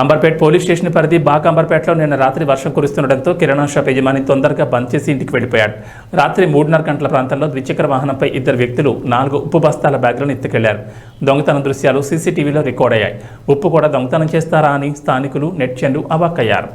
Amberpet police station పరిధి back అంబర్పేటలో నిన్న రాత్రి వర్షం కురుస్తుండటంతో కిరాణా షాప్ యజమాని తొందరగా బంద్ చేసి ఇంటికి వెళ్ళిపోయాడు. రాత్రి 3:30 గంటల ప్రాంతంలో ద్విచక్ర వాహనంపై ఇద్దరు వ్యక్తులు 4 ఉప్పు బస్తాల బ్యాగులను ఎత్తుకెళ్లారు. దొంగతనం దృశ్యాలు సీసీటీవీలో రికార్డ్ అయ్యాయి. ఉప్పు కూడా దొంగతనం చేస్తారా అని స్థానికులు, నెటిజన్లు అవాక్కయ్యారు.